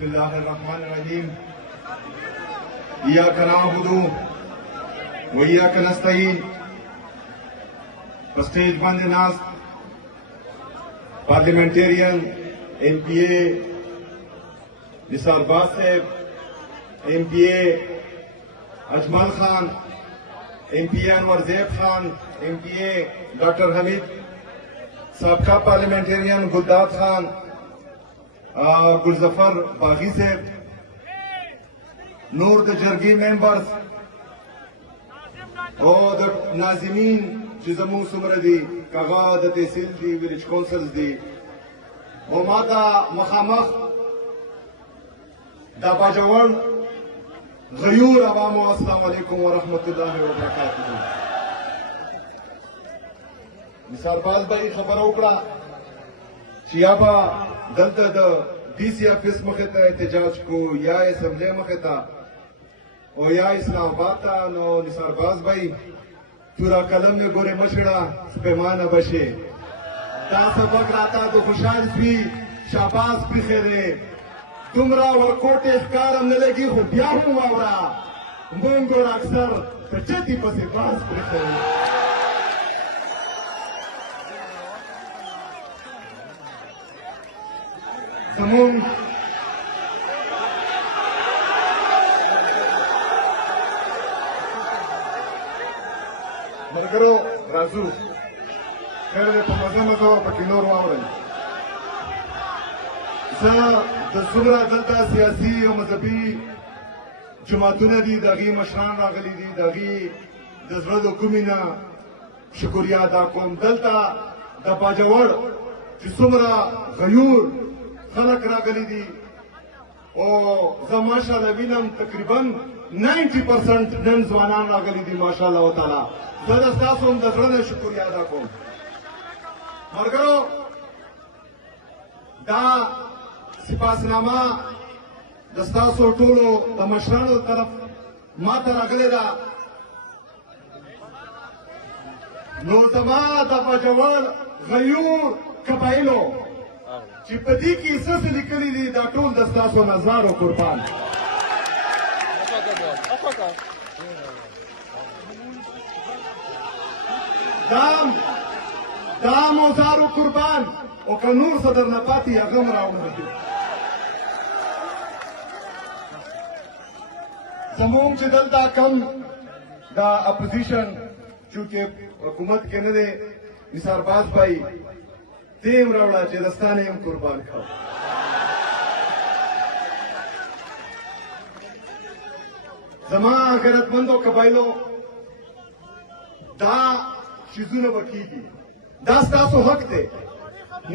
بسم الله الرحمن الرحيم إياك نعبد وإياك نستعين स्टेज बंद नाज parliamentarian MPA Nisar बाज साहब, MPA अजमल खान, MPA अनवर ज़ैब खान, MPA डॉक्टर हमीद, सबका पार्लियामेंटेरियन गुलदार खान, गुलजफर बागी साहब, नूर द जर्गी मेंबर्स और द नाज़िमीन چې زموږ څومره دي کاغه د تحصیل دي ویلیج کونسلز دي او ماته مخامخ دا باجوړ غیور عوامو السلام علیکم ورحمت الله وبرکاته. نثار باز بھائی خبره وکړه چې یا به دلته د DC افیس مخې ته احتجاج کو یا اسمبلی مخې ته او یا اسلام آباد ته. نو نثار باز بھائی تورا قلم میں گورے مشڑا پیمانہ بشے دا سبق راتا تو خوشحال سوی شاباز پخیرے تمرا ورکوٹ اخکارم نلگی خو بیا ہوں واورا مونگور اکثر تچتی پسی باز پخیرے زمون مرګرو راځو خیر دې په مزه مزه ورپکې نور واورئ. زه د څومره دلته سیاسي او مذهبي جماعتونه دي د هغې مشران راغلي دي د هغې د زړه د کومې نه شکریا ادا کوم. دلته د باجوړ چې څومره غیور خلک راغلي دي او زه ماشاءالله وینم تقریبا 90% نن ځوانان راغلي دي ماشاءالله وتعالی. زه د ستاسو هم د زړه نه شکریا ادا کوم. ملګرو دا سپاسنامه د ستاسو ټولو د مشرانو طرف ما ته راغلې ده. نو زما د باجوړ غیور قبایلو چې په دې کې څه څه لیکلي دي دا ټول د ستاسو نظر او قربان. دام اوزارو قربان او که نور صدر نه پاتې هغه هم راوړي. زموږ چې دلته کم دا اپوزیشن چونکې حکومت کې نه دی نثار باز بھائی دې هم راوړه چې دستانه هم قربان کړو. زما غیرتمندو قبایلو دا چیزونه وکیږي دا ستاسو حق دی.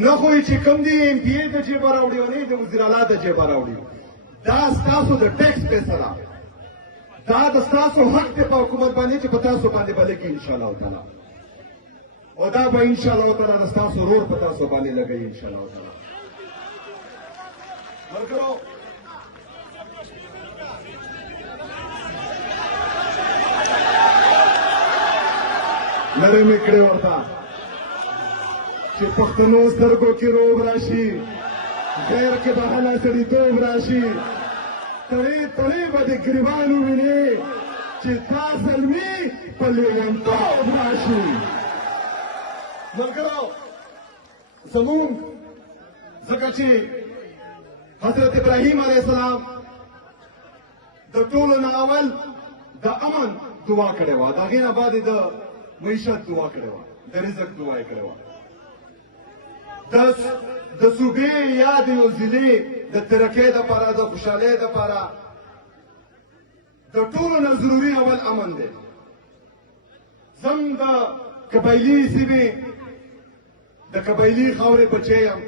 نه خو چې کوم دی MPA د جیبه راوړي او نه د وزیر اعلی د جیبه راوړي. دا ستاسو د ټیکس پیسه ده. دا د ستاسو حق دی په حکومت باندې چې په تاسو باندې بلګي انشاءالله تعالی او دا به انشاءالله تعالی د ستاسو رور په تاسو باندې لګي انشاءالله تعالی. ملګرو لرې مې کړې ورته چې پښتنو سترګو کې روب راشي غیر کې بهانه سړیتوب راشي تړې تړې به د ګریوان ووینې چې تا زلمي په لیونتوب راشي. ملګرو زمونږ ځکه چې حضرت ابراهیم علیه السلام د ټولو نه اول د امن دعا کړې وه د هغې نه بعد د معیشت دعا کړې وه د رزق دعا یې کړې وه د صوبې یا د یو ضلع د ترقۍ دپاره د خوشحالۍ دپاره د ټولو نه ضروري اول امن دی. زم د قبایلي سیمې د قبایلي خاورې بچی یم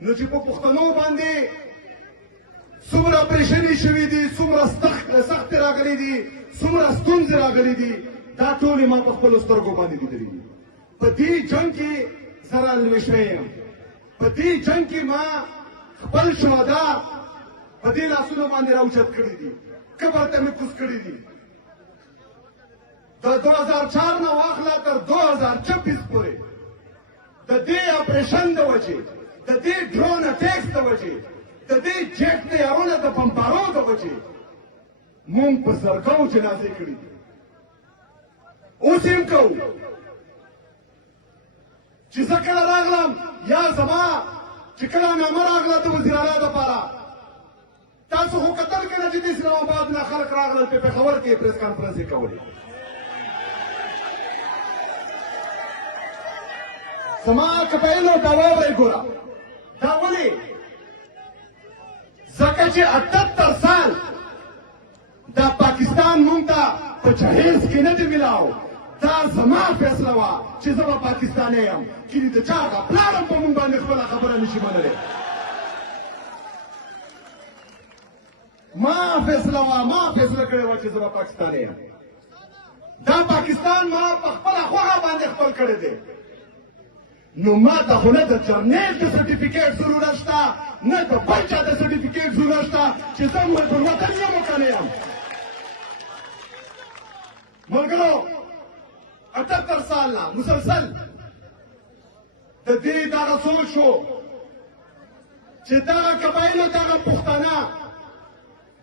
نو چې په پښتنو باندې څومره پریشاني شوي دي څومره سختې راغلي دي څومره ستونزې راغلي دي دا ټولې ما په خپلو سترګو باندې لیدلي دي. په دې جنګ کې زه رالوی شوی یم. په دې جنګ کې ما خپل شهدا په دې لاسونو باندې راوچت کړي دي قبر ته مې کوز کړي دي. د 2004 نه واخله تر 2026 پورې د دې اپریشن د وجې د دې ډرون اټیکس د وجې د دې جیټ تیارونه د بمبارو د وجې مونږ په زرګو جنازې کړي دي اوس یې هم کوو چې زه کله راغلم یا زما چې کله نامه راغله د وزیر اعلی دپاره تاسو خو کتل کنه چې د اسلام آباد نه خلک راغلل په پېښور کې پریس کانفرنس یې کولې زما قبایلو دا واورئ ګوره دا ولې ځکه چې 78 سال دا پاکستان مونږ ته په جهیز کې نه دی ملاو دا زما فیصله وه چې زه به پاکستانی یم کلي د چا هغه پلار هم په مونږ باندې خپله خبره نشي منلی ما فیصله وه ما فیصله کړې وه چې زه به پاکستانی یم دا پاکستان ما په خپله خوښه باندې خپل کړی دی نو ما ته خو نه د جرنیل د سرټیفیکیټ ضرورت شته نه د بل چا د سرټیفیکیټ ضرورت شته چې زه ملګر وطن یم او که نه یم ملګرو 78 سال نه مسلسل د دې دغه سوچ شو چې دغه قبایلو دغه پښتانه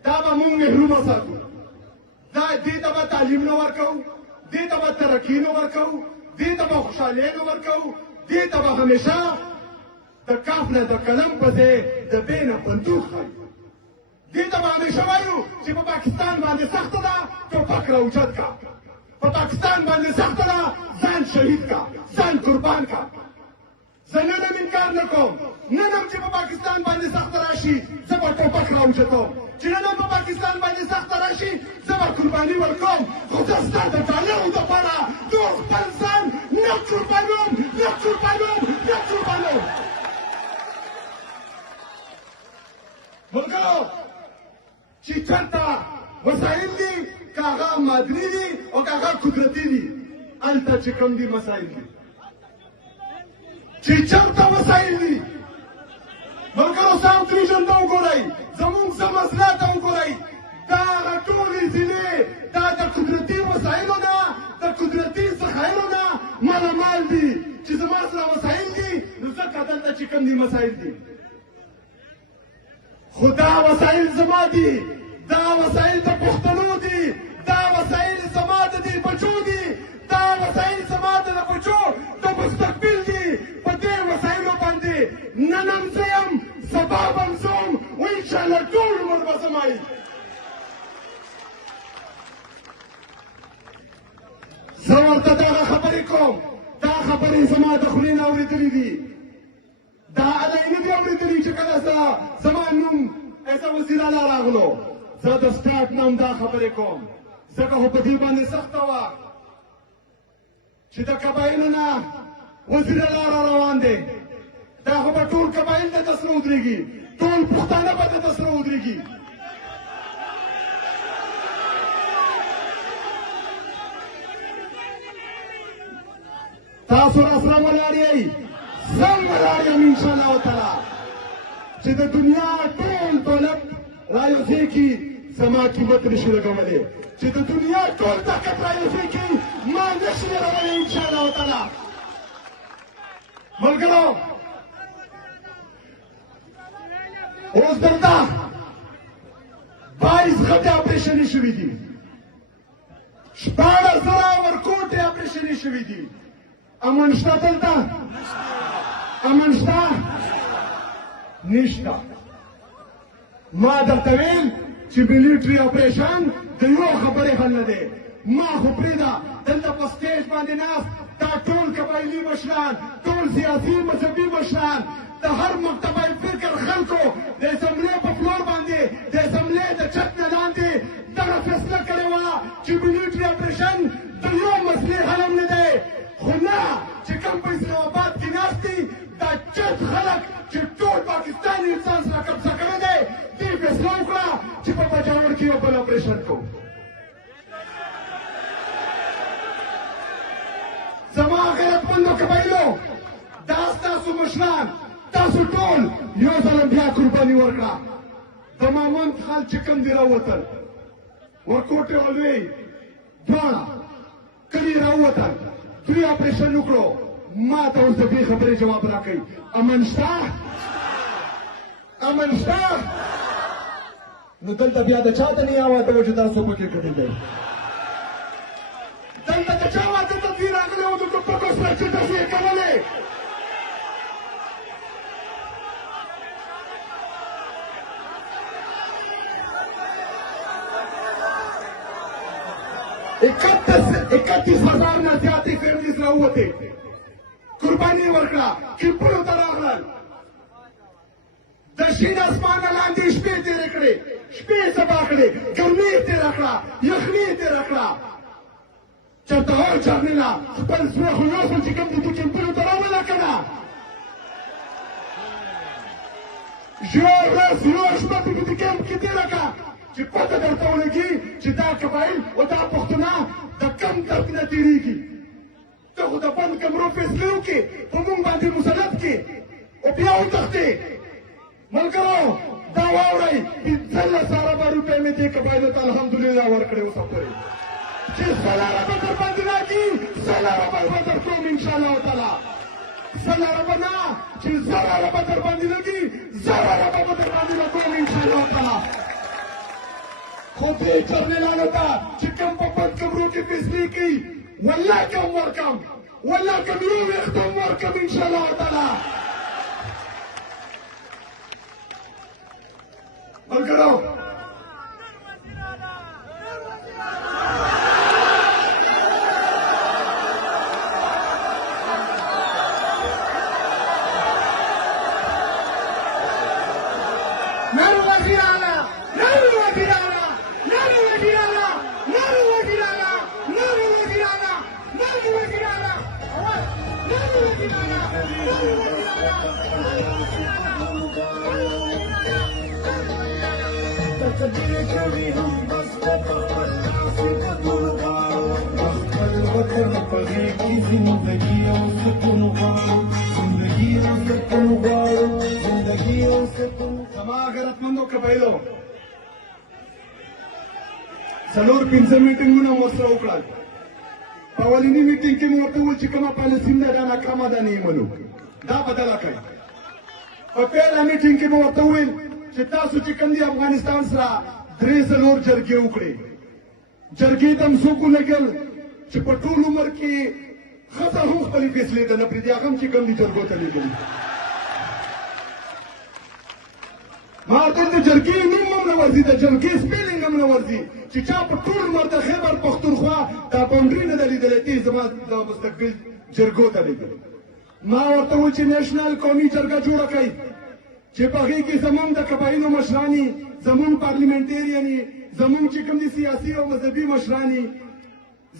دا به مونږ محرومه ساتو دې ته به تعلیم نه ورکوو دې ته به ترقي نه ورکوو دې ته به خوشحالۍ نه ورکوو دې ته به همیشه د کاف نه د قلم په ځای د بې نه بندوق ښایو دې ته به همیشه وایو چې په پاکستان باندې سخته ده ټوپک راوچت کا په پاکستان باندې سخته ده ځان شهید کا ځان قربان کا زه نن هم انکار نه کوم نن هم چې په پاکستان باندې سخته راشي زه به ټوپک راوچتوم چې نن هم په پاکستان باندې سخته راشي زه به قرباني ورکوم خو زه ستا د ډالرو دپاره نور خپل ځان نه قربانوم نه قربانوم نه قربانوم ملګرو چې چېرته وسایل دي که هغه مادري دي او که هغه قدرتي دي هلته چې کوم دي مسایل دي چې چېرته وسایل دي ملګرو ساوت ریژن ته وګورئ زمونږ زمزله ته وګورئ دا هغه ټولې ضلع دا د قدرتي وسایلو نه د قدرتي ذخایرو نه مالامال دي چې زما سره وسایل دي نو ځکه دلته چې کوم دي مسایل دي خو دا وسایل زما دي دا وسایل د پښتنو دي دا وسایل زما د دې بچو دي دا وسایل زما د بچو د مستقبل دي په دې وسایلو باندې نن هم زه یم سبا به هم زه وم و انشاءالله ټول عمر به زما وي زه ورته دغه خبرې کوم دا خبرې زما د خولې نه اورېدلې دي دا علی نه دي اورېدلي چې کله زما نوم ایسه وزیر اعلی راغلو زه د سټارټ نه هم دا خبرې کوم ځکه خو په دې باندې سخته وه چې د قبایلو نه وزیر اعلی را روان دی دا خو به ټول قبایل د ته سره ودرېږي ټول پښتانه به د ته سره ودرېږي تاسو را سره ولاړ یئ زه هم ولاړ یم انشاءالله تعالی چې د دنیا ټول دولت را یوځای کړي زما قیمت نشي لګولی چې د دنیا ټول طاقت را یوځای کړي ما نشي لګولی انشاءالله تعالی ملګرو اوس دلته 22 غټې اپریشنې شوي دي 14,000 ورکوټې اپریشنې شوي دي امن شته دلته امن شته نشته ما درته ویل چې ملیټري اپریشن د یو خبرې حل نه دی ما خو پرېږده دلته په سټیج باندې ناست دا ټول قبایلي مشران ټول سیاسي مذهبي مشران د هر مکتبه فکر خلکو د اسمبلې په فلور باندې د اسمبلې د چت نه لاندې دغه فیصله کړې وه چې ملیټري اپریشن د یو مسلې حل هم نه دی خو نه چې کوم په اسلام آباد کې ناست دي دا چت خلک چې ټول پاکستان انسان سره قبضه کړی دی دې فیصله وکړه چې په پېښور کې یو بل اپریشن کوو زما غیرتمندو قبایلو دا ستاسو مشران تاسو ټول یو ځل بیا قرباني ورکړه د مامند خال چې کوم دي راووتل ورکوټې ولوی دواړه کلي راووتل دوی اپریشن وکړو ما ته اوس د دې خبرې جواب راکوي امن شته امن شته نو دلته بیا د چا ته نه یواده و چې تاسو پکې کړی دی دلته د چا واده ته دوی راغلی و د ټوپکو سره چې تاسو یې کولې اکتیس ہزار نه زیاتې فیملیز راووتې قرباني یې ورکړه کیمپونو ته راغلل د شین اسمانه لاندې شپې تېرې کړې شپې یې سبا کړې ګرمي یې تېره کړه یخني یې تېره کړه چېرته هر جرنیله خپل زړه خو یوسل چې کوم دي تو کیمپونو ته راوله که نه یوه ورځ یوه شپه په دې کیمپ کې تېره کړه چې پته درته ولګي چې دا قبایل و دا پښتونه د کم درد نه تېرېږي ته خو د بند کمرو فیصلې وکړې په موږ باندې مسلط کې او بیا وتښتې ملګرو دا واورئ 15,000 روپۍ مې دې قبایلو ته الحمدلله ورکړې اوسه پورې چې سلاره به در باندې راکړي سلاره به درکوم انشاءالله تعالی سلاره به نه چې زراره به در باندې لګي زراره به در باندې لګوم انشاءالله تعالی خو دې جرنیلانو ته چې کوم په بند کمرو کې فیصلې کوي والله که هم ورکم والله که مې وویښته هم ورکم انشاءالله تعالی ملګرو څلور پنځه میټینګونه مو ورسره وکړل په اولني میټینګ کې مو ورته وویل چې کومه پالیسي ده دا ناکامه ده نه یې منو دا بدله کړئ په پیله میټینګ کې مو ورته وویل چې تاسو چې کوم دي افغانستان سره 3 جرګې وکړې جرګې ته هم څوک ولګل چې په ټول عمر کې ښځه هم خپلې فیصلې ته نه پرېږدي هغه هم چې کوم دي جرګو ته لېږلي ما ورته د جرګې نوم هم نه ورځي د جرګې سپیلنګ هم نه ورځي چې چا په ټول عمر د خیبر پښتونخوا دا باونډري نه ده لیدلی ته یې زما د مستقبل جرګو ته لېږلي ما ورته وویل چې نیشنل قومي جرګه جوړه کړئ چې په هغې کې زموږ د قبایلو مشرانې زموږ پارلیمنټریانې زموږ چې کوم دي سیاسي او مذهبي مشرانې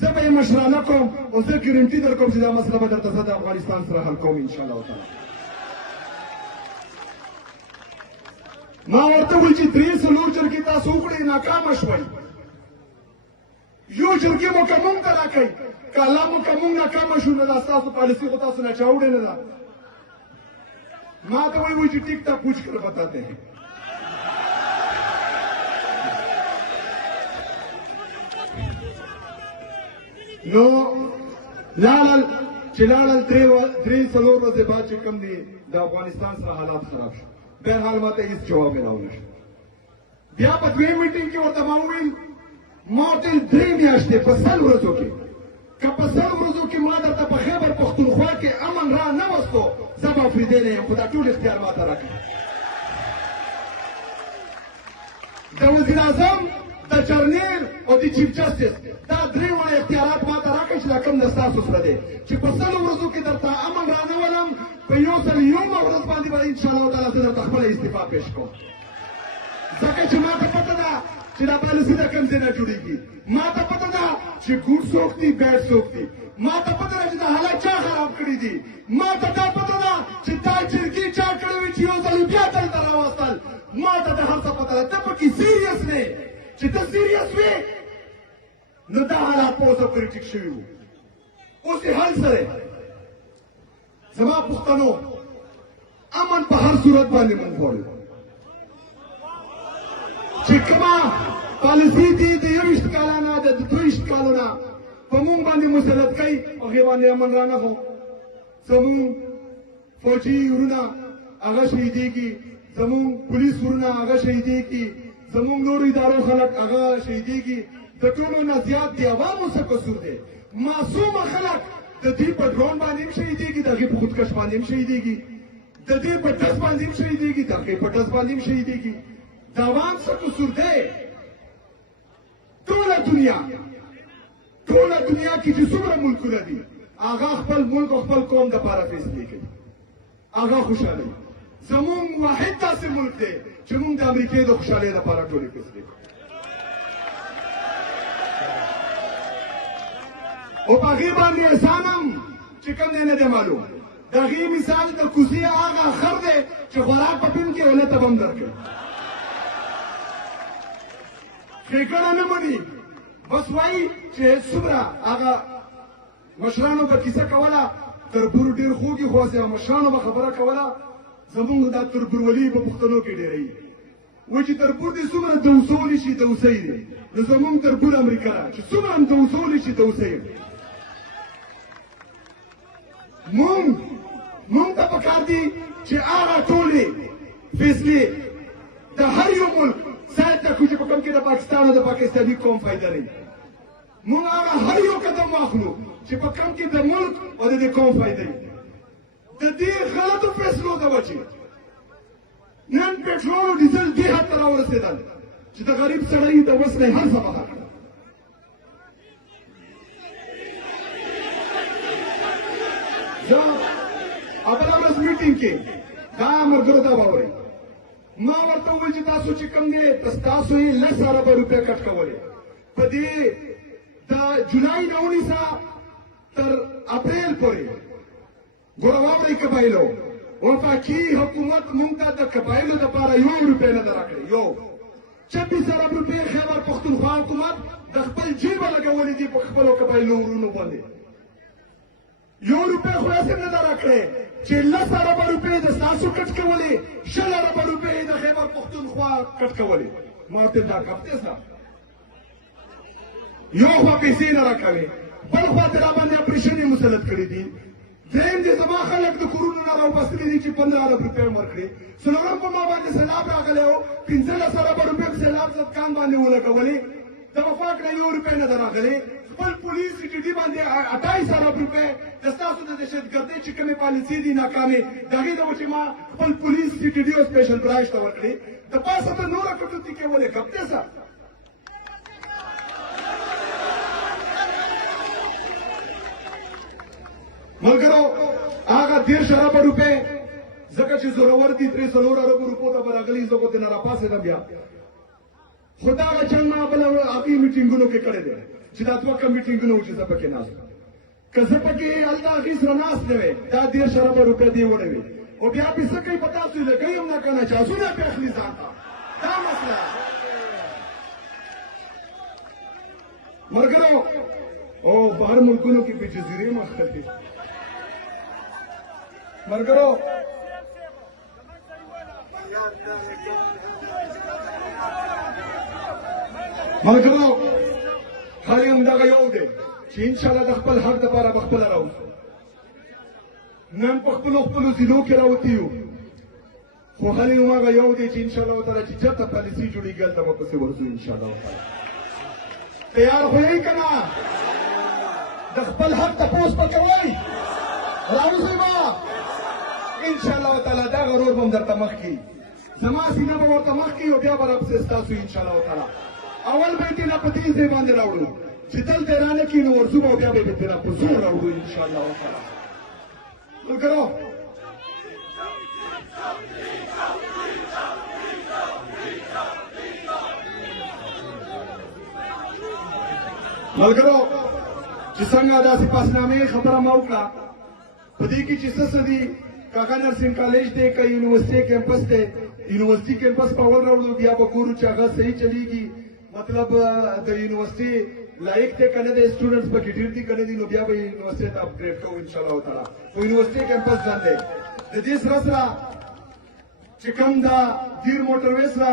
زه به یې مشرانه کوم او زه ګرنټي در کوم چې دا مسله به درته زه د افغانستان سره حل کوم انشاءالله تعالی ما ورته وویل چې 3 جرګې تاسو وکړئ ناکامه شوئ یو جرګې مو که موږ ته راکئ که الله مو که موږ ناکامه شو نو دا ستاسو پالیسي خو تاسو نه چا وړې نه ده ما ته وایي چې ټیک تا پوچھ کر بتاتے ہیں نو لاړل چې لاړل 3 ورځې بعد چې کوم دي د افغانستان سره حالات خراب شو بهرحال ما ته هېڅ جواب یې راونه شو بیا په دویم میټینګ کې ورته ما وویل ما ورته 3 میاشتې په 100 ورځو کې که په 100 ورځو کې ما درته په خیبر پښتونخوا کې امن را نه وستو زه به افریدی نه یم خو دا ټول اختیار ما ته راکړي د وزیر اعظم د جرنیل او د چیف جسټس دا 3 وړه اختیارات ما ته راکړئ چې دا کوم د ستاسو سره دی چې په 100 ورځو کې درته امن را نه ولم په 101 ورځ باندې به انشاءالله تعالی زه درته خپله استعفا پیش کوم ځکه چې ما ته پته ده چې دا پالیسي د کوم ځای نه جوړېږي ما ته پته ده چې ګوډ څوک دي بیډ څوک دي ما ته پته ده چې دا حالات چا خراب کړي دي ما ته دا پته ده چې دا جرګې چا کړې وي چې یو ځل بیا دلته راوستل ما ته د هر څه پته ده ته پکې سیریس نه چې ته سیریس وې نو دا حالات په اوسه پورې ټیک شوي وو اوس یې حل سره زما پښتنو امن په هر صورت باندې مونږ غواړو چې کومه پالیسي دي د 21 کاله نه د 22 کالو نه په مونږ باندې مسلط کوي هغې باندې امن را نه خو زمونږ فوجي ورونه هغه شهیدېږي زمون پولیس ورونه هغه شهیدېږي، زمون نورو ادارو خلک هغه شهیدېږي. د ټولو نه زیات د عوامو څه قصور دی؟ معصومه خلک د دې په ډرون باندې هم شهیدېږي، د هغې په خودکش باندې هم شهیدېږي، د دې په ډز باندې هم شهیدېږي، د هغې په ډز باندې هم شهیدېږي. د عوام څه قصور دی؟ ټوله دنیا کې چې څومره ملکونه دي هغه خپل ملک او خپل قوم دپاره فیصلې کوي، هغه خوشحالوي. زمونږ واحد داسې ملک دی چې مونږ د امریکې د خوشحالۍ دپاره ټولې فیصلې کوو. او په هغې باندې احسان هم چې کوم دی نه دی معلوم. د هغې مثال د کوڅې هغه خر دی چې خوراک په پین کې ونه ته به هم درکوي، ښېګړه نه مني، بس وایي چې څومره هغه مشرانو به کیسه کوله تربور ډېر خوږ خو هسې مشرانو به خبره کوله زمونږ دا تربورولي په پښتنو کې ډېره وي. وایي چې تربور دې څومره دوسولی شي دوسی دی، نو زمونږ تربور امریکا ده چې څومره هم دوسولی شي دوسی دی. مونږ ته پکار دي چې هغه ټولې فیصلې د هر یو ملک ساید تکو چې په کوم کې د پاکستان او د پاکستاني قوم فایده نه وي. مونږ هغه هر یو قدم واخلو چې په کوم کې د ملک او د دې قوم فایده وي. د دې غلطو فیصلو د وجې نن پټرول او ډیزل دې حد ته راورسېدل چې د غریب سړی د وس نه هر څه بهر کړه. زه بله ورځ میټینګ کې دا ملګرو ته واورئ، ما ورته وویل چې تاسو چې کوم دی تاسو یې 10 اربه روپۍ کټ کولې په دې د جولای نه ونیسه تر اپریل پورې. ګوره واورئ قبایلو، وفاقي حکومت مونږ ته د قبایلو دپاره 1 روپۍ نه ده راکړې. 26 ارب روپۍ خیبر پښتونخوا حکومت د خپل جیبه لګولې دي په خپلو قبایلو ورونو باندې. 1 روپۍ خو یې نه ده راکړې چې 10 اربه روپۍ د ستاسو کټ کولې، 20 اربه روپۍ د خیبر پښتونخوا کټ کولې. ما ورته دا کپتې سه یو خوا پیسې نه راکوې، بل خوا ته را باندې اپریشن یې مسلط کړي دي. درېیم دې زما خلک د کورونو نه راوبستلي دي چې 15 ارب روپۍ مې ورکړې. څلورم په ما باندې سیلاب راغلی و، 15 اربه روپۍ په سیلاب زدکان باندې ولګولې. د وفاق نه 1 روپۍ نه ده راغلې. خپل پولیس ټي ډي باندې 28 ارب روپۍ د ستاسو د دهشتګردۍ چې کومې پالیسۍ دي ناکامې د هغې د وجې ما خپل پولیس ټي ډي او سپیشل برانچ ته ورکړې. د پاسه ته نوره کټوتي کې ولې کپتې سه ملګرو هغه 13 اربه روپۍ ځکه چې زورور دي 3 اربو روپو ته به راغلي، زه خو ترې نه راپاڅېدم بیا. خو دا هغه جنګ ما بله هغې میټینګونو کې کړی دی چې دا 2 کم میټینګونه وو چې زه پکې ناست وم. که زه پکې هلته هغې سره ناست نه وی دا 13 اربه روپۍ دې وړی وي. او بیا پې څه کوي په تاسو یې لګوي هم نه که نه جازونه پې اخلي ځان ته. دا مسله ملګرو او بهر ملکونو کې بې جزیرې هم اخلي. ملګرو خالي همدغه یو دی چې انشاءالله د خپل حق دپاره به خپله راوځو. نن په خپلو ځینو کې راوتي یو، خو خالي هماغه یو دی چې انشاءالله تعالی چې چېرته پالیسي جوړېږي هلته به پسې ورځو انشاءالله تعالی. تیار خو یې که نه؟ د خپل حق تپوس به کوئ؟ راوځئ به انشاءالله تعالی. دا غرور به هم درته مخ کړي، زما سینه به ورته مخ کړي او بیا به راپسې ستاسو انشاءالله تعالی. اول به یې تېنا په دې ځای باندې راوړو چې دلته یې رانه کړي نو ورځو به او بیا به یې تېنا په زور راوړو انشاءالله تعالی. ملګرو چې څنګه داسې پاسنامې خبره ما وکړه په دې کې چې څه دي کاکا نرسنګ کالج دی که یونیورسټي کیمپس دی. یونیورسټي کیمپس په اول راوړو بیا به ګورو چې هغه صحیح چلیږي، مطلب د یونیورسټي لایق دی که نه دی، سټوډنټس پکې ډېر دي که نه دي، نو بیا به یونیورسټي ته اپګریډ کوو انشاءالله تعالی. خو یونیورسټي کیمپس ځان دی. د دې سره چې کوم دا دیر موټروې سره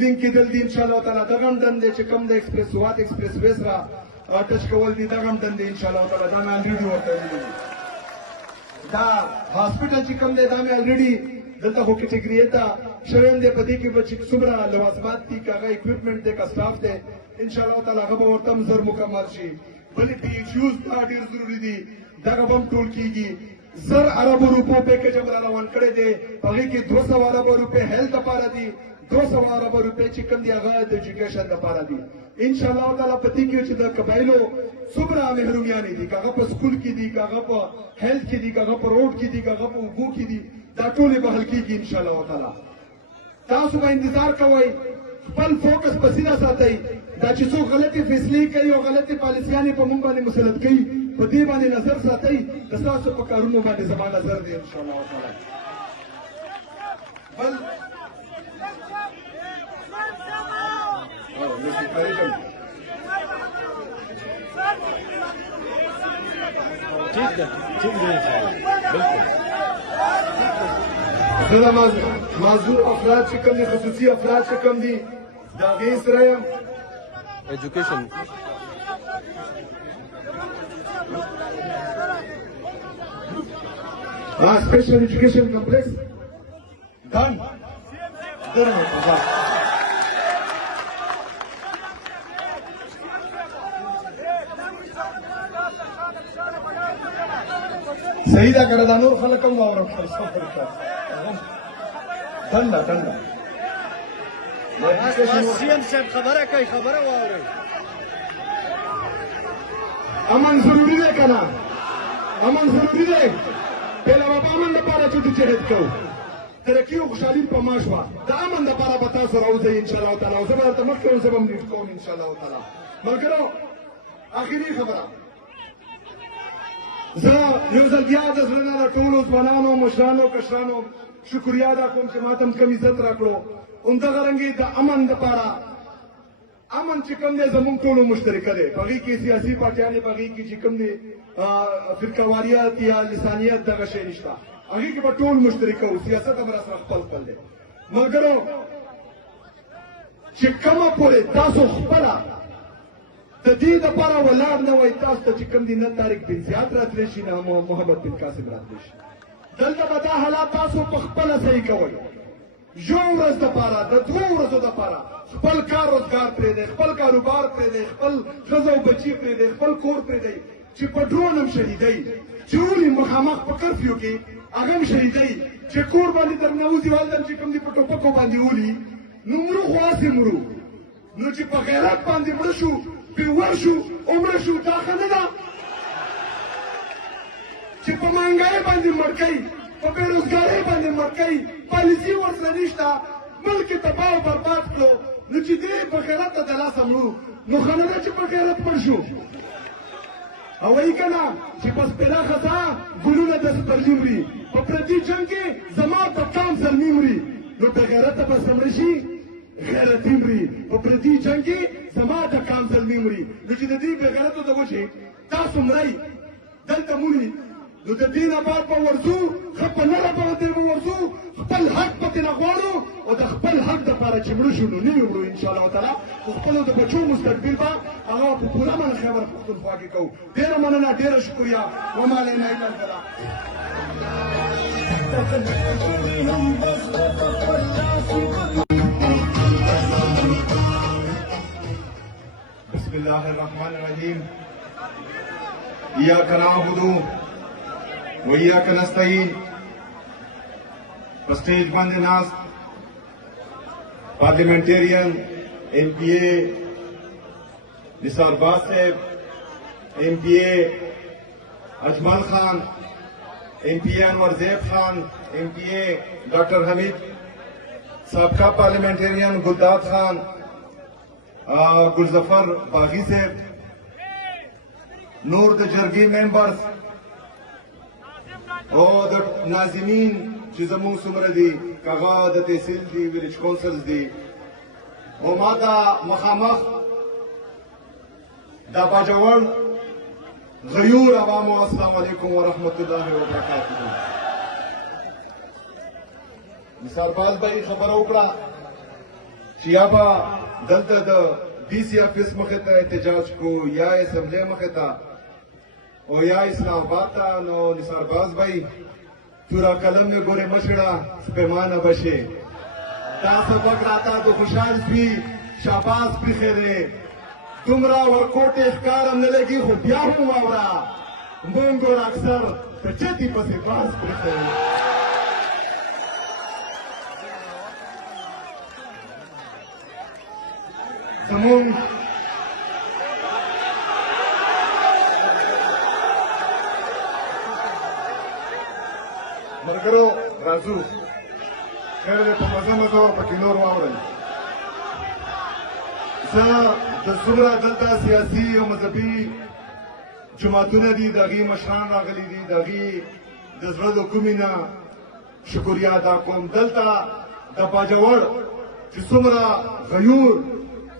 لینک کېدل دي انشاءالله تعالی، دغه هم دند دی چې کوم د ایکسپریس وات ایکسپریس وې سره ټچ کول دي، دغه هم دند دی انشاءالله تعالی. دا مې الریډي ورته ویلي دي. دا هاسپټل چې کوم دی دا مې الریډي دلته خو کټګري ته شوم دی په دې کې به چې څومره لوازمات دي که هغه اکوپمنټ دی که سټاف دی انشاءالله تعالی هغه به ورته هم زر مکمل شي بلې پی ایچ یوز دا ډېر ضروري دي دغه به هم ټول کېږي 1000 اربو روپو پیکیج هم را روان کړی دی په هغې کې 200 اربو روپۍ هیلث لپاره دي 200 اربو روپۍ چې کوم دي هغه د ایجوکیشن لپاره دي انشاءالله تعالی په دې کې چې د قبایلو څومره محرومیانې دي که هغه په سکول کې دي که هغه په هیلث کې دي که هغه په روډ کې دي که هغه په اوبو کې دي دا ټولې به حل کېږي انشاءالله تعالی تاسو به انتظار کوئ خپل فوکس په سیده ساتئ دا چې څوک غلطې فیصلې کوي او غلطې پالیسیانې په موږ باندې مسلط کوي په دې باندې نظر ساتئ د ستاسو په کارونو باندې زما نظر دی انشاءالله تعالی بل ठीक है बिल्कुल زه معذور افراد چې کوم دي خصوصي افراد چې کوم دي د هغې سره یم education special education complex done सही था कर दानो खलक कम और ठंडा ठंडा सीएम साहब खबर है कई खबर है वो अमन जरूरी है कहना अमन जरूरी है पहला बाबा अमन द पारा चुटी चेहत को तरक्की और खुशहाली पर माशवा द अमन द पारा बता सो राउजे इंशाल्लाह ताला और जबर तमक को सब हम कौन इंशाल्लाह ताला मगर आखिरी खबर زه یو ځل بیا د زړه نه د ټولو ځوانانو مشرانو کشرانو شکریا ادا کوم چې ماته هم کم عزت راکړو همدغه رنګې د امن دپاره امن چې کوم دی زموږ ټولو مشترکه دی په هغې کې سیاسي پارټیانې په هغې کې چې کوم دی فرقهواریت یا لسانیت دغه شی نشته هغې کې به ټول مشترکه وو سیاست هم راسره خپل کړل دی ملګرو چې کومه پورې تاسو خپله د دې دپاره ولاړ نه وای تاسو ته چې کوم دي نه طارق بن زیاد راتلی شي نه محمد بن قاسم راتلی شي دلته به دا حالات تاسو په خپله صحیح کوئ یو ورځ دپاره د 2 ورځو دپاره خپل کار روزګار پرېږدئ خپل کاروبار پرېږدئ خپل ښځه او بچي پرېږدئ خپل کور پرېږدئ چې په ډرون هم شهیدئ چې ولي مخامخ په کرفیو کې هغه هم شهیدئ چې کور باندې در نوځي والدم چې کوم دي په ټوپکو باندې ولي نو مرو خو هسې مرو نو چې په غیرت باندې مړه شو پې ورشو عمره شو دا ښه نه ده چې په مهنګۍ باندې مړ کوي په بېروزګارۍ باندې مړ کوي پالیسي ورسره نشته ملک یې تباه او برباد کړو نو چې دې په غیرت ته د لاسه مړو نو ښه نه ده چې په غیرت مړ شو او وایي که نه چې په سپېره خزا ګلونه د سپرلي مري په پردي جنګ کې زما د کام زلمي مري نو بې غیرته به څه مړه شي غیرتي مري په پردي جنګ کې زما د کام زلمي مري نو چې د دې بې غیرتو د وجې تاسو مرئ دلته مري نو د دې نه بعد به ورځو ښه په نره باندې به ورځو خپل حق پکې نه غواړو او د خپل حق دپاره چې مړه شو نو نه وړو انشاءالله تعالی خو خپلو د بچو مستقبل به هغه په پوره معنی خیبر پښتونخوا کې کوو ډېره مننه ډېره شکریا وما علینا الا البلاغ بسم الله الرحمن الرحيم إياك نعبد وإياك نستعين स्टेज बंद नाज पार्लियामेंटेरियन MPA निसार बाज साहब MPA अजमल खान MPA अनवर जैब खान MPA डॉक्टर हमीद सबका पार्लियामेंटेरियन गुलदाद खान गुलजफर बागी साहब नूर द जर्गी मेंबर्स और द नाजिमीन چې زموږ څومره دي که هغه د تحصیل دي ویلیج کونسلز دي او ما ته مخامخ دا باجوړ غیور عوامو السلام علیکم ورحمت الله وبرکاته نثار باز بھائی خبره وکړه چې یا به دلته د DC افیس مخې ته احتجاج کو یا اسمبلی مخې ته او یا اسلام آباد ته نو نثار باز بھائی تورا قلم میں گورے مشڑا پیمانه بشه دا سبق راته د خوشحال سوي شاباس پرې دی دومره ورکوټې ښکارم نه لګي خو بیا هم واوره مونږ ور اکثر په چتي پسې باز پرې زمونږ ملګرو راځو خیر دی په مزه مزه پکې نور واورئ زه د څومره دلته سیاسي او مذهبي جماعتونه دي د هغې مشران راغلي دي د هغې د زړه د کومې نه شکریه ادا کوم دلته د باجوړ چې څومره غیور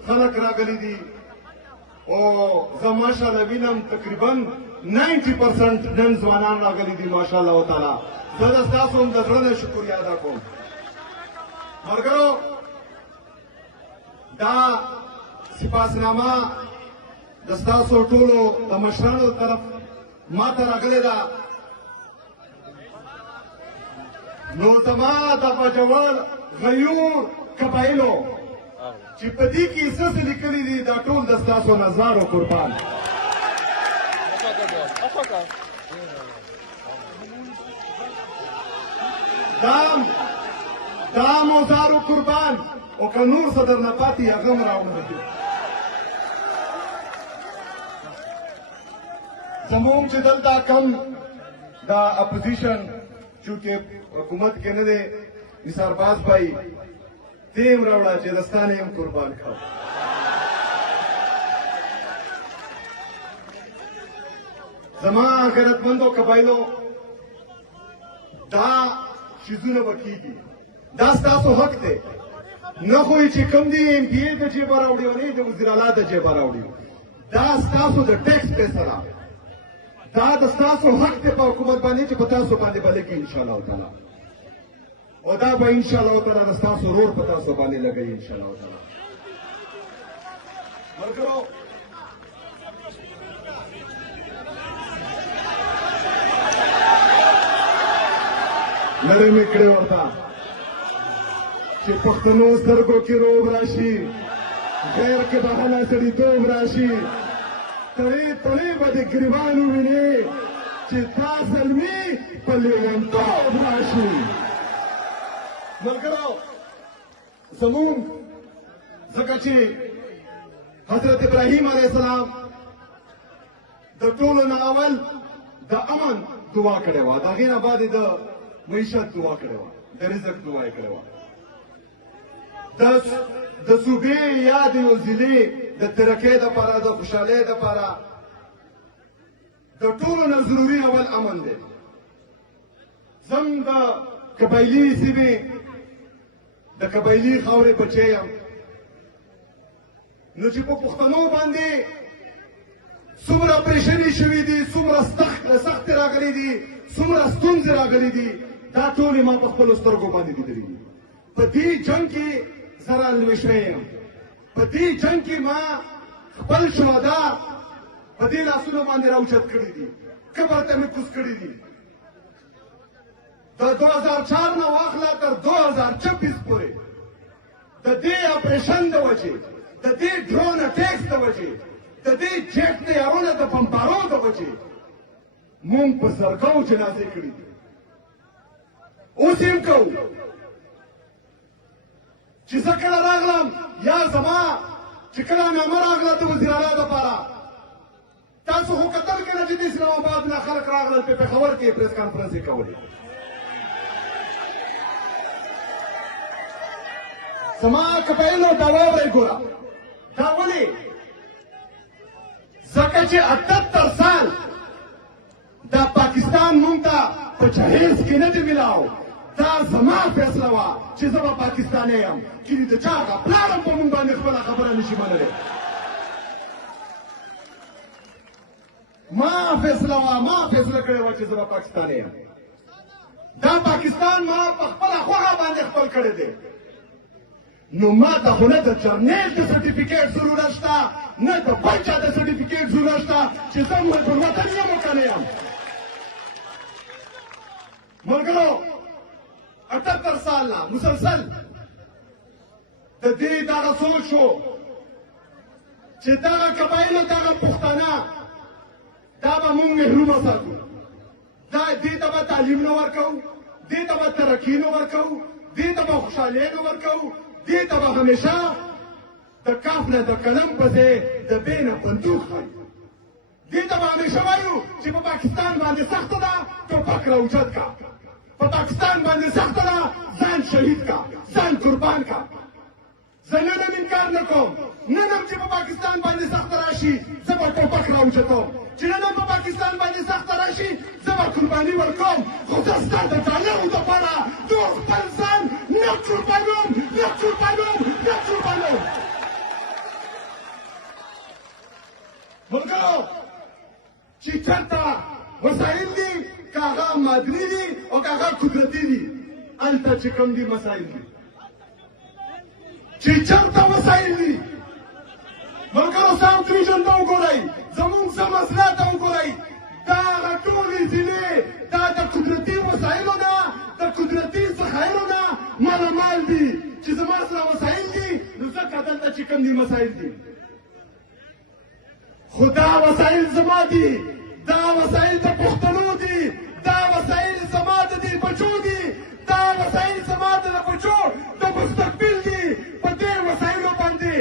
خلک راغلي دي او زه ماشاءالله وینم تقریبا 90% نن ځوانان راغلي دي ماشاءالله تعالی زه د ستاسو هم د زړه نه شکریه ادا کوم ملګرو دا سپاسنامه د ستاسو ټولو د مشرانو طرف ما ته راغلې ده نو زما د باجوړ غیور قبایلو چې په دې کې څه څه لیکلي دي دا ټول د ستاسو نظارو قربان دا موزارو قربان او که نور صدر نه پاتې هغه هم راوړي زموږ چې دلته کم دا اپوزیشن چونکې حکومت کې نه دی نثار باز بھائی دې هم راوړه چې دستانې هم قربان کړه زما غیرتمندو قبایلو دا شیزونه به کېږي دا ستاسو حق دی نه خو چې کوم دی ایم پی ای د جیبه راوړي او نه د وزیر اعلی د جیبه راوړي دا ستاسو د ټیکس پیسه ده دا د ستاسو حق دی په حکومت باندې چې په تاسو باندې به لګي انشاءالله تعالی او دا به انشاءالله تعالی د ستاسو رور په تاسو باندې لګوي انشاءالله تعالی ملګرو لړۍ مې کړې ورته چې پښتنو سترګو کې روب راشي غیر کې بهانه سړیتوب راشي تړې تړې به د ګریوان ووینې چې تا زلمي په لیونتوب راشي ملګرو زمونږ ځکه چې حضرت ابراهیم علیه السلام د ټولو نه اول د امن دعا کړې وه د هغې نه بعد د معیشت دعا کړې وه د رزق دعا یې کړې وه د صوبې یا د یو ضلعې د ترقۍ دپاره د خوشحالۍ دپاره د ټولو نه ضروري اول امن دی زم د قبایلي سیمې د قبایلي خاورې بچی یم نو چې په پښتنو باندې څومره پریشاني شوي دي څومره سختې راغلي دي څومره ستونزې راغلي دي دا ټولې ما په خپلو سترګو باندې لیدلي دي په دې جنګ کې زه رالوی شوی یم په دې جنګ کې ما خپل شهدا په دې لاسونو باندې راوچت کړي دي قبر ته مې کوز کړي دي د 2004 نه واخله تر 2026 پورې د دې اپریشن د وجې د دې ډرون اټیکس د وجې د دې جیټ طیارونو د بمبارو د وجې مونږ په زرګو جنازې کړي دي اوس هم کوو چې زه کله راغلم یا زما چې کله نامه راغله د وزیر اعلی دپاره تاسو خو کتل کنه چې د اسلام آباد نه خلک راغلل په پېښور کې پریس کانفرنس یې کولې زما قبایلو دا واورئ ګوره دا ولې ځکه چې 78 سال دا پاکستان مونږ ته په جهیز کې نه دی میلاو دا زما فیصله وه چې زه به پاکستانی یم چې د چا هغه پلار هم په مونږ باندې خپله خبره نشي منلی ما فیصله کړې وه چې زه به پاکستانی یم دا پاکستان ما په خپله خوښه باندې خپل کړی دی نو ما ته خو نه د جرنیل د سرټیفیکیټ ضرورت شته نه د بل چا د سرټیفیکیټ ضرورت شته چې زه مجبور وطن یم او که نه یم ملګرو 78 سال نه مسلسل د دې دغه سوچ شو چې دغه قبایلو دغه پښتانه دا به مونږ محرومه ساتو دې ته به تعلیم نه ورکوو دې ته به ترقي نه ورکوو دې ته به خوشحالي نه ورکوو دې ته به همیشه د کاف نه د قلم په ځای د بې نه بندوق ښایي دې ته به همیشه وایو چې په پاکستان باندې سخته ده ټوپک راوچت کا په پاکستان باندې سخته ده ځان شهید کا ځان قربان کا زه نن هم انکار نه کوم نن هم چې په پاکستان باندې سخته راشي زه به ټوپک راوچتوم چې نن هم په پاکستان باندې سخته راشي زه به قرباني ورکوم خو زه ستا د ډالرو دپاره نور خپل ځان نه قربانوم نه قربانوم نه قربانوم ملګرو چې چېرته وسایل دي که هغه مادري دي او که هغه قدرتي دي هلته چې کوم دي مسایل دي چې چېرته وسایل دي ملګرو ساوت ویژن ته وګورئ زموږ څه مسله ته وګورئ دا هغه ټولې ضلع دا د قدرتي وسایلو نه د قدرتي ذخایرو نه مالامال دي چې زما سره وسایل دي نو ځکه دلته چې کوم دي مسایل دي خو دا وسایل زما دي دا وسایل د پښتنو دي دا وسایل زما د دې بچو دي دا وسایل زما د بچو د مستقبل دي په دې وسایلو باندې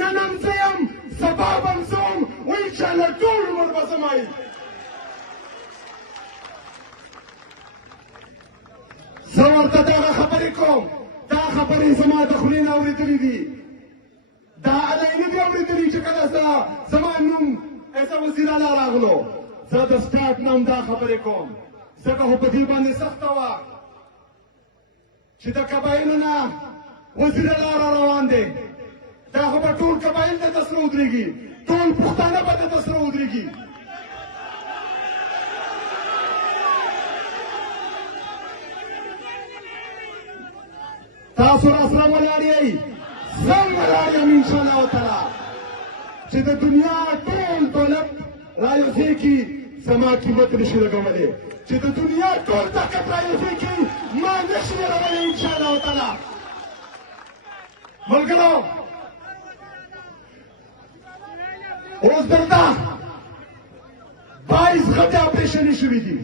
نن هم زه یم سبا به هم زه وم و انشاءالله ټول عمر به زما وي زه ورته دغه خبرې کوم دا خبرې زما د خولې نه اورېدلې دي دا علی نه دي اورېدلي چې کله زما نوم ایسا وزیر اعلی راغلو زه د سټارټ نه هم دا خبرې کوم ځکه خو په دې باندې سخته وه چې د قبایلو نه وزیر اعلی را روان دی دا خو به ټول قبایل ته سره ودرېږي ټول پښتانه به ته سره ودرېږي تاسو را سره ولاړ یئ زه هم ولاړ یم انشاءالله تعالی چې د دنیا ټول دولت را یو ځای کي زما قیمت نشي لګولی چې د دنیا ټول طاقت را یو ځای کي ما نشي لګولی انشاءالله تعالی ملګرو اوس دلته 22 غټې اپریشنې شوي دي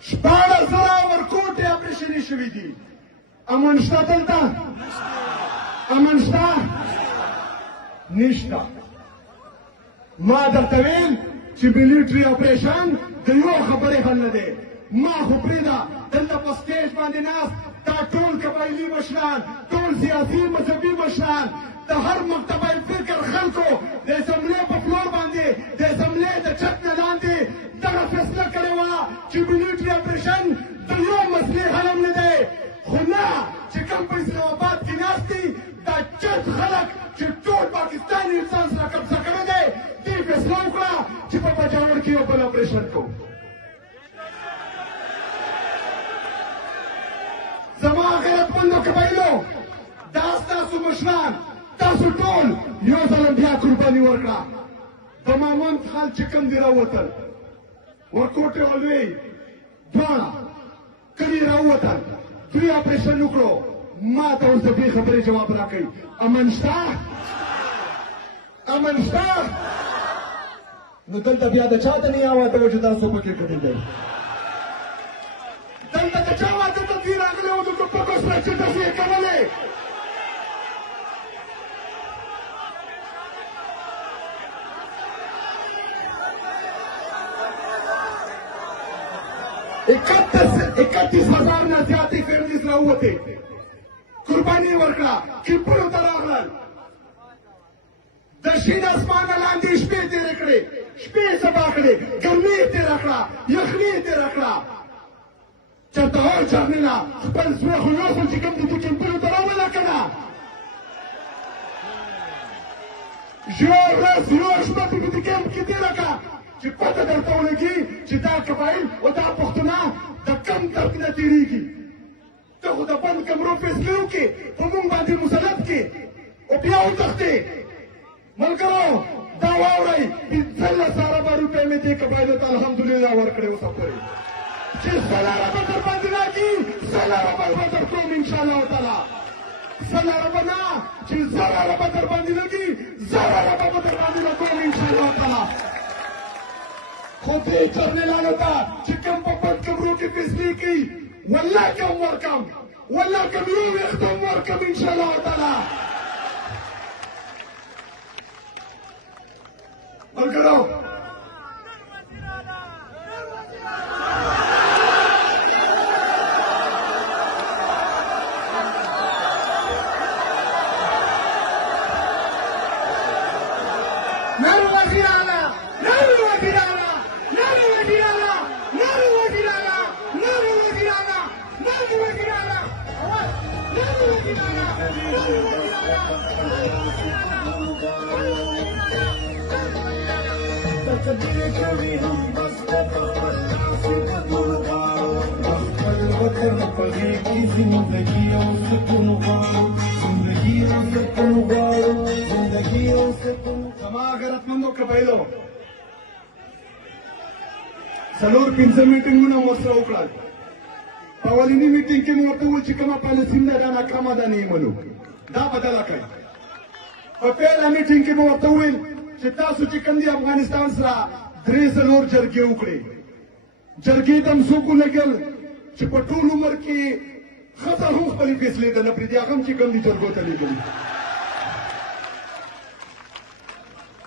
14,000 ورکوټې اپریشنې شوي دي امن شته دلته امن شته نشته ما درته ویل چې ملیټري اپریشن د یو خبرې حل نه دی ما خو پرېږده دلته په سټیج باندې ناست دا ټول قبایلي مشران ټول سیاسي مذهبي مشران د هر مکتبه فکر خلکو د اسمبلې په فلور باندې د اسمبلې د چت نه لاندې دغه فیصله کړې وه چې ملیټري اپریشن د یو مسلې حل هم نه دی خو نه چې کوم په اسلام آباد کې ناست دي دا چت خلک چې ټول پاکستان انسان سره قبضه کړی دی دې فیصله وکړه چې په پېښور کې یو بل اپریشن کوو زما غیرتمندو قبایلو دا ستاسو مشران تاسو ټول یو ځل بیا قرباني ورکړه د مامند خان چې کوم دي راووتل ورکوټې ولوی دواړه کلي راووتل دوی اپریشن وکړو ما ته اوس د دې خبرې جواب راکوي امن شته امن شته نو دلته بیا د چا ته نه واده و چې تاسو پکې کړی دی دلته د چا واده ته دوی راغلي وو د ټوپکو سره چې تاسو یې کولې اکتیس ہزار نه زیاتې فیملیز راووتې قرباني ورکړه کیمپونو ته راغلل د شین اسمانه لاندې شپې تېرې کړې شپې سبا کړې ګرمي یې تېره کړه یخني یې تېره کړه چېرته هر جرنیله خپل زوی خو یو ځل چې کوم دي کیمپونو ته راوله که نه یو ورځ یو شپه په دې کیمپ کې تېره کړه چې پته درته ولګي چې دا قبایل او دا پښتونه د کم طرف نه تېرېږي ته خو د بند کمرو فیصلې وکړې په موږ باندې مسلط کې او بیا وتښتې ملګرو دا واورئ 15,000 روپۍ مې دې قبایلو ته الحمدلله ورکړې اوسه پورې چې سلاره به در باندې راکړي سلاره به در کوم انشاءالله تعالی سلاره به نه چې زراره به در باندې لګي زراره به در باندې لګوم انشاءالله تعالی خو دې جرنیلانو ته چې کوم په پټ کمرو کې فیصلې کوي والله کم ورکم والله کم یو وخت هم ورکم انشاءالله تعالی ملګرو زما غیرتمندو قبایلو څلور پنځه میټینګونه مو ورسره وکړل په اولني میټینګ کې مو ورته وویل چې کومه پالیسي ده دا ناکامه ده نه یې منو دا بدله کړئ په پیله میټینګ کې مو ورته وویل چې تاسو چې کوم دي افغانستان سره درې څلور جرګې وکړې جرګې ته هم څوک ولګېل چې په ټول عمر کې ښځه هم خپلې فیصلې ته نه پرېږدي هغه هم چې کوم دي جرګو ته لېږلي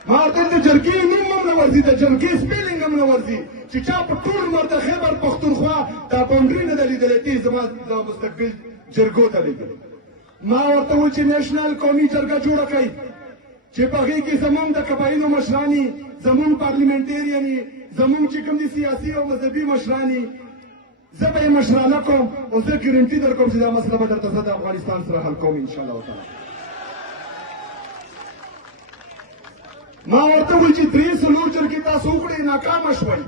ما ورته د جرګې نوم هم نه ورځي د جرګې سپیلنګ هم نه ورځي چې چا په ټول عمر د خیبر پښتونخوا دا باونډري نه ده لیدلې ته زما د مستقبل جرګو ته لېږلي ما ورته وویل چې نیشنل قومي جرګه جوړه کړئ چې په هغې کې زمونږ د قبایلو مشرانې زمونږ پارلیمنټریانې زمونږ چې کوم دي سیاسي او مذهبي مشرانې زه به یې مشرانه کوم او زه ګرنټي در کوم چې دا مسله به درته زه د افغانستان سره حل کوم انشاءالله تعالی ما ورته وویل چې درې څلور جرګې تاسو وکړئ ناکامه شوئ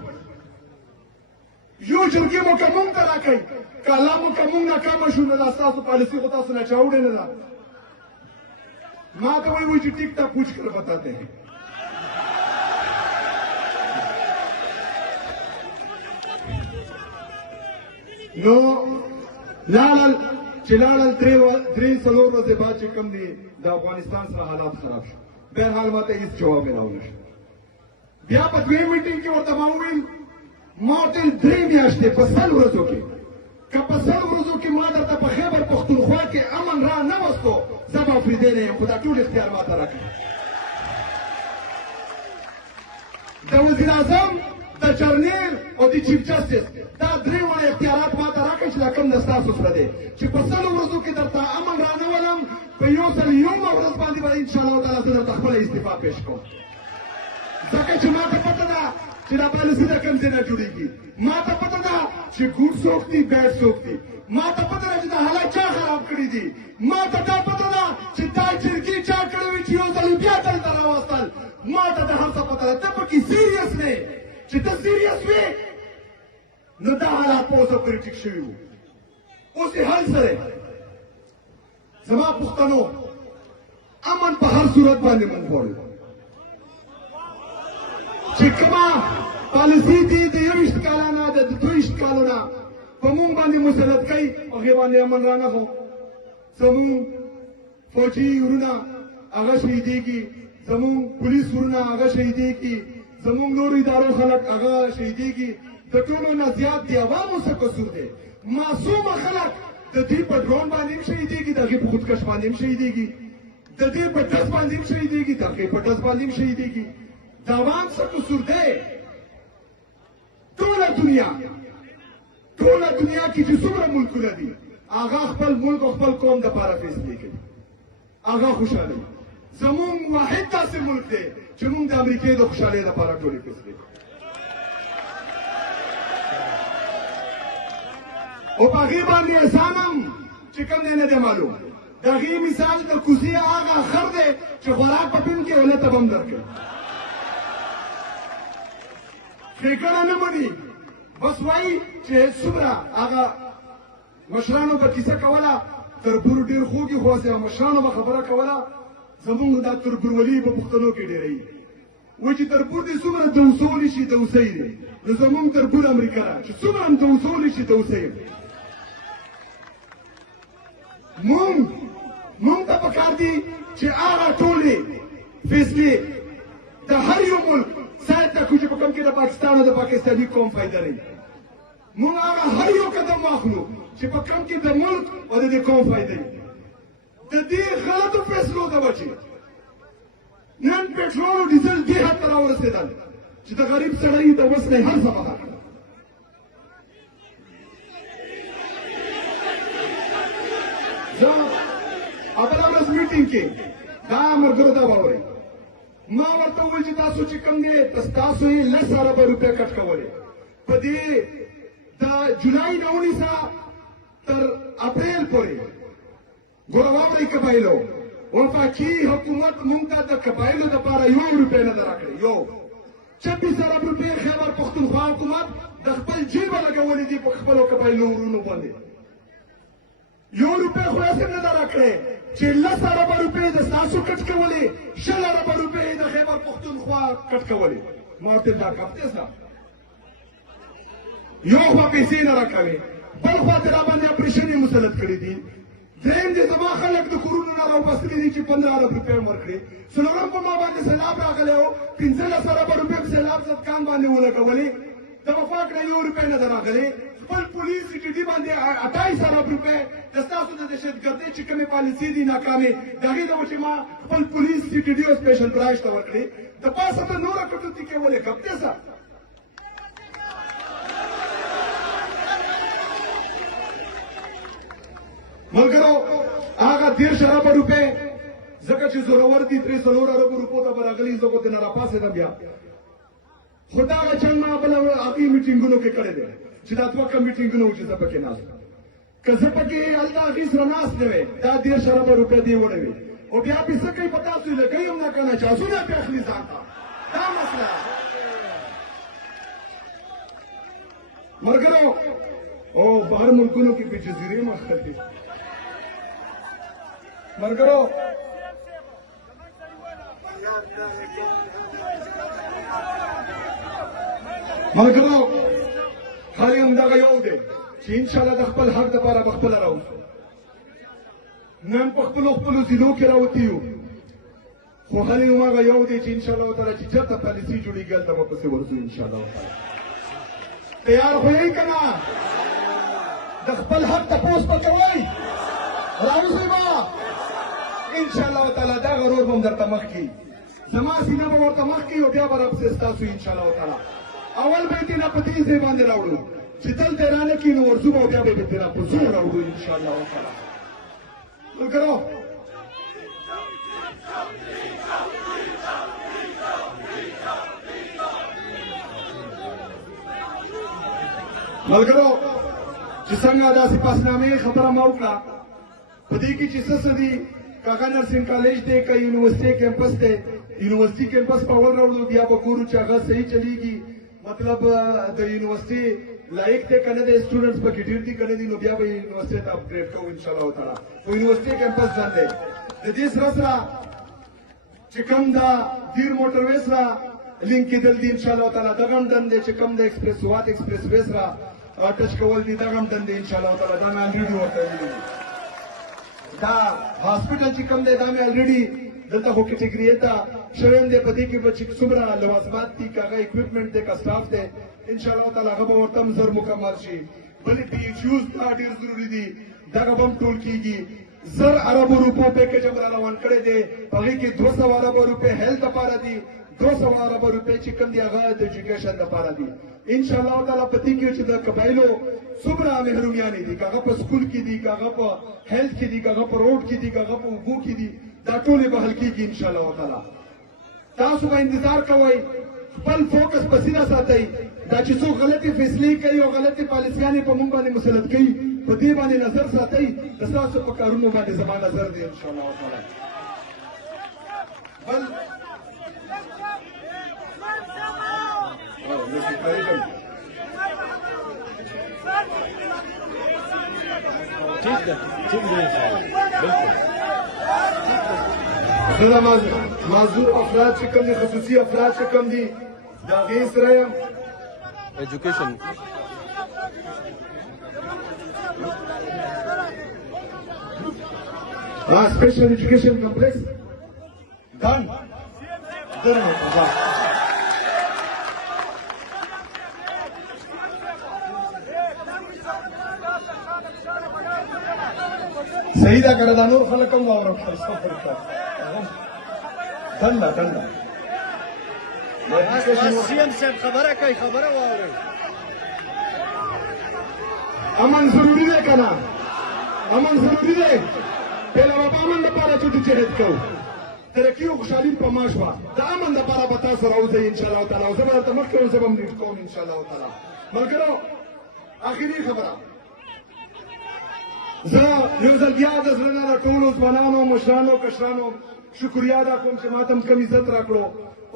یو جرګې مو که مونږ ته راکئ که الله مو که مونږ ناکامه شو نو دا ستاسو پالیسي خو تاسو نه چا وړې نه ده ما ته وایي چې ټیک ټاک پوچھ کر بتاتے ہیں نو لاړل چې لاړل درې څلور ورځې بعد چې کوم دي د افغانستان سره حالات خراب شو بهرحال ما ته هېڅ جواب یې راونه شو بیا په دویم میټینګ کې ورته ما وویل ما ورته ویل درې میاشتې په 100 ورځو کې که په 100 ورځو کې ما درته په خیبر پښتونخوا کې امن را نه وستو زه به افریدی نه یم خو دا ټول اختیار ما ته راکړي د وزیر اعظم د جرنیل او د چیف جسټس دا درې واړه اختیارات ما ته راکړئ چې دا کوم د ستاسو سره دی چې په 100 ورځو کې درته امن را نه ولم په یو ځل یومه ورځ باندې به انشاءالله تعالی زه درته خپله استعفا پیش کوم ځکه چې ما ته پته ده چې دا پالیسي د کوم ځای نه جوړېږي ما ته پته ده چې ګوډ څوک دي بیډ څوک دي ما ته پته ده چې دا حالات چا خراب کړي دي ما ته دا پته ده چې دا جرګې چا کړې وي چې یو ځل بیا دلته راوستل ما ته د هر څه پته ده ته پکې سیریس نه چې ته سیریس وې نو دا حالات په اوسه پورې ټیک شوي وو اوس یې حل سره زما پښتنو امن په هر صورت باندې مونږ غواړو چې کومه پالیسي دي د 21 کاله نه د 22 کالو نه په مونږ باندې مسلط کوي هغې باندې امن را نه خو زمونږ فوجي ورونه هغه شهیدېږي زمونږ پولیس ورونه هغه شهیدېږي زمونږ نورو ادارو خلک هغه شهیدېږي د ټولو نه زیات د عوامو څه قصور دی معصومه خلک د دې په ډرون باندې هم شهیدېږي د هغې په خودکش باندې هم شهیدېږي د دې په ډز باندې هم شهیدېږي د هغې په ډز باندې هم شهیدېږي د عوام څه قصور دی ټوله دنیا کې چې څومره ملکونه دي هغه خپل ملک او خپل قوم دپاره فیصلې کوي هغه خوشحالي زمونږ واحد داسې ملک دی چې مونږ د امریکې د خوشحالۍ دپاره ټولې فیصلې کوو او په هغې باندې احسان هم چې کوم دی نه دی معلوم د هغې مثال د کوزې هغه خر دی چې خوراک په پین کې ولې ته به هم درکوي ښېګڼه نه مني بس وایي چې څومره هغه مشرانو به کیسه کوله تربور ډېر خوږ خو هسې مشرانو به خبره کوله زمونږ دا تربورولي په پښتنو کې ډېره وي و چې تربور دې څومره دوسولی شي دوسی دی نو زمونږ تربور امریکا ده چې څومره هم دوسولی شي دوسی دی مونږ ته پکار دي چې هغه ټولې فیصلې د هر یو ملک ساید ته چې په کوم کې د پاکستان او د پاکستاني قوم فایده لري مونږ هغه هر یو قدم واخلو چې په کوم کې د ملک او د دې قوم فایده وي د دې غلطو فیصلو د وجې نن پټرول او ډیزل دې حد ته راورسېدل چې د غریب سړی د وس نه هر څه بهر کړه زه بله ورځ میټینګ کې دا ملګرو ته واورئ ما ورته وویل چې تاسو چې کوم دی تاسو یې 10 اربه روپۍ کټ کولې په دې د جولای نه ونیسه تر اپریل پورې ګوره واورئ قبایلو وفاقي حکومت مونږ ته د قبایلو دپاره 1 روپۍ نه ده راکړې 26 ارب روپۍ خیبر پښتونخوا حکومت د خپل جیبه لګولې دي په خپلو قبایلو ورونو باندې 1 روپۍ خو یې نه ده راکړې چې 10 اربه روپۍ د ستاسو کټ کولې 20 اربه روپۍ د خیبر پښتونخوا کټ کولې ما ورته دا کپتې سه یو خوا پیسې نه راکوي بل خوا ته را باندې اپریشن یې مسلط کړي دي دریم دې زما خلک د کورونو نه راوبستلي دي چې 15 ارب روپۍ هم ورکړي څلورم په ما باندې سیلاب راغلی و 15 اربه روپۍ په سیلاب ضدکان باندې ولګولې د وفاق نه 1 روپۍ نه ده راغلې خپل پولیس سی ټي ډي باندې 28 ارب روپۍ د ستاسو د دهشتګردۍ چې کومې پالیسۍ دي ناکامې د هغې د وجې ما خپل پولیس سی ټي ډي او سپیشل برانچ ته ورکړې د پاسه ته نوره کټوتي کې ولې کپتې سه ملګرو هغه 13 اربه روپۍ ځکه چې زورور دي 3 اربه روپو ته به راغلي زه خو ترې راپاڅېدم بیا خو دا هغه چل ما بله هغې میټینګونو کې کړی دی چې دا 2 کم میټینګونه وو چې زه پکې ناست که زه پکې هلته هغې سره ناست نه وی دا 13 اربه روپۍ دې وړی وي او بیا پې څه کوي په تاسو یې لګوي هم نه که نه چاسونه پې اخلي ځان ته دا مسله ملګرو او بهر ملکونو کې پې جزیرې هم اخلي ملګرو خالي همدغه یو دی چې انشاءالله د خپل حق دپاره به خپله راوځو نن په خپلو ځینو کې راوتي یو خو خالي هماغه یو دی چې انشاءالله تعالی چې چېرته پالیسي جوړېږي هلته به پسې ورځو انشاءالله تعالی تیار خو یې که نه د خپل حق تپوس به کوئ راوځئ به انشاءالله تعالی دا غرور به هم درته مخ کړي زما سینه به ورته مخ کړي او بیا به راپسې ستاسو انشاءالله تعالی اول به یې تېنا په دې ځای باندې راوړو چې دلته یې رانه کړي نو ورځو به او بیا به یې تېنا په زور راوړو انشاءالله تعالی ملګرو ملګرو چې څنګه داسې پاسنامې خبره ما وکړه په دې کې چې څه دي کاغه نرسنګ کالج دی که یونیورسټي کیمپس دی یونیورسټي کیمپس په اول راوړو بیا به ګورو چې هغه صحیح چلیږي مطلب د یونیورسټي لایق دی که نه دی سټوډنټس پکې ډېر دي که نه دي نو بیا به یې یونیورسټي ته اپګریډ کوو انشاءالله تعالی خو یونیورسټي کیمپس ځان دی د دې سره چې کوم دا دیر موټر وې سره لینک کېدل دي انشاءالله تعالی دغه هم دند دی چې کوم د ایکسپریس وات ایکسپریس وې سره ټچ کول دي دغه هم دند دی انشاءالله تعالی دا مې الریډي ورته ویلي دا هاسپټل چې کوم دی دا مې الریډي دلته خو کټګري ته شویم دی په دې کې به چې څومره لوازمات دي که هغه اکوپمنټ دی که سټاف دی انشاءالله تعالی هغه به ورته هم زر مکمل شي بلې پي ایچ یوز دا ډېر ضروري دي دغه به هم ټول کېږي 10 اربو روپو پیکج هم را روان کړی دی په هغې کې 200 اربه روپۍ هیلث دپاره دي 200 اربه روپۍ چې کوم دي هغه د ایجوکیشن دپاره دي انشاءالله تعالی په دې کې چې د قبایلو څومره محرومیانې دي که هغه په سکول کې دي که هغه په هیلث کې دي که هغه په روډ کې دي که هغه په اوبو کې دي دا ټولې به حل کېږي انشاءالله تعالی تاسو به انتظار کوئ خپل فوکس په سینه ساتئ دا چې څوک غلطې فیصلې کوي او غلطې پالیسیانې په موږ باندې مسلط کوي په دې باندې نظر ساتئ د ستاسو په کارونو باندې زما نظر دی انشاءالله تعالی بل ठीक है बिल्कुल معذور افراد چې کوم دي خصوصي افراد چې کوم دي د هغې سره یم Education. سپیشل ایجوکیشن کمپلیکس ډن صحیح ده کنه دا نور خلک هم واورم ټنډه ټنډه سیم صاحب خبره کوي خبره واوري امن ضروری دی کنه امن ضروری دی پهله به په امن لپاره چوټي جهاد کوو ترقي او خوشحالي په ما شوه د امن لپاره به تاسو راوځئ انشاءالله تعالی او زه به درته مخکې وم زه به هم لیډ کوم انشاءالله تعالی ملګرو اخري خبره زه یو ځل بیا د زړه نه د ټولو ځوانانو مشرانو کشرانو شکریا ادا کوم چې ما ته هم کم عزت راکړو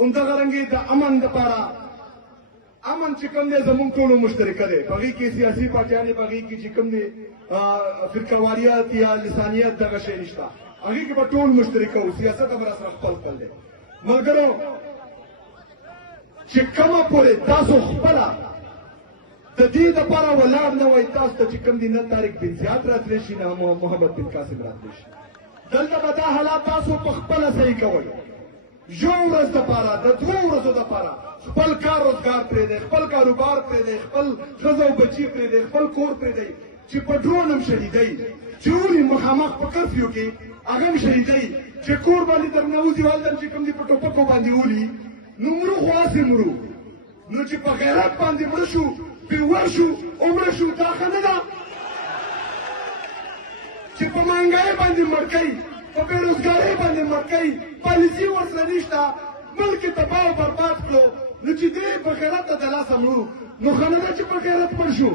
همدغه رنګې د امن دپاره امن چې کوم دی زمونږ ټولو مشترکه دی په هغې کې سیاسي پارټیانې په هغې کې چې کوم دی فرقهواریت یا لسانیت دغه شی نشته هغې کې به ټول مشترکه وو سیاست به راسره خپل خپل دی ملګرو چې کومه پورې تاسو خپله د دې دپاره ولاړ نه وای تاسو ته چې کوم دي نه طارق بن زیاد راتلی شي نه محمد بن قاسم راتلی شي دلته به دا حالات تاسو په خپله صحیح کوئ یو ورځ دپاره د دوو ورځو دپاره خپل کار روزګار پرېږدئ خپل کاروبار پرېږدئ خپل ښځه او بچي پرېږدئ خپل کور پرېږدئ چې په ډرون هم شهیدئ چې ولي مخامخ په کرفیو کې هغه هم شهیدئ چې کور باندې درنه وځي هلته هم چې کوم دي په ټوپکو باندې ولي نو مرو خو هسې مرو نو چې په غیرت باندې مړه شو بېور شو عمره شو دا ښه نه ده چې په مهنګۍ باندې مړ کوي په بېروزګارۍ باندې مړ کوي پالیسي ورسره نشته ملک یې تباه او برباد کړو نو چې دې په غیرت ته د لاسه مړو نو ښه نه ده چې په غیرت مړ شو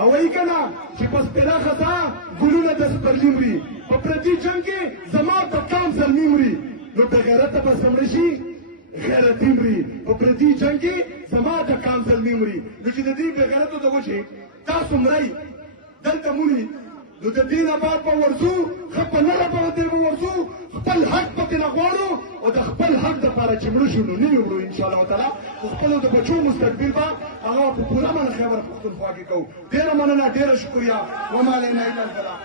او وایي که نه چې په سپېره خزا ګلونه د سپرلي مري په پردي جنګ کې زما د کام زلمي مري نو بې غیرته به څه مړه شي غیرتي مري په پردي جنګ کې زما د کام زلمي مري نو چې د دې بې غیرتو د وجې تاسو مرئ دلته مونی نو د دې نه بعد به ورځو ښه په نره باندې به ورځو خپل حق پکې نه غواړو او د خپل حق دپاره چې مړه شو نو نه یې وړو انشاءالله تعالی خو خپلو د بچو مستقبل به هغه په پوره منه خیبر پښتونخوا کې کوو ډېره مننه ډېره شکریه وما علینا الا البلاغ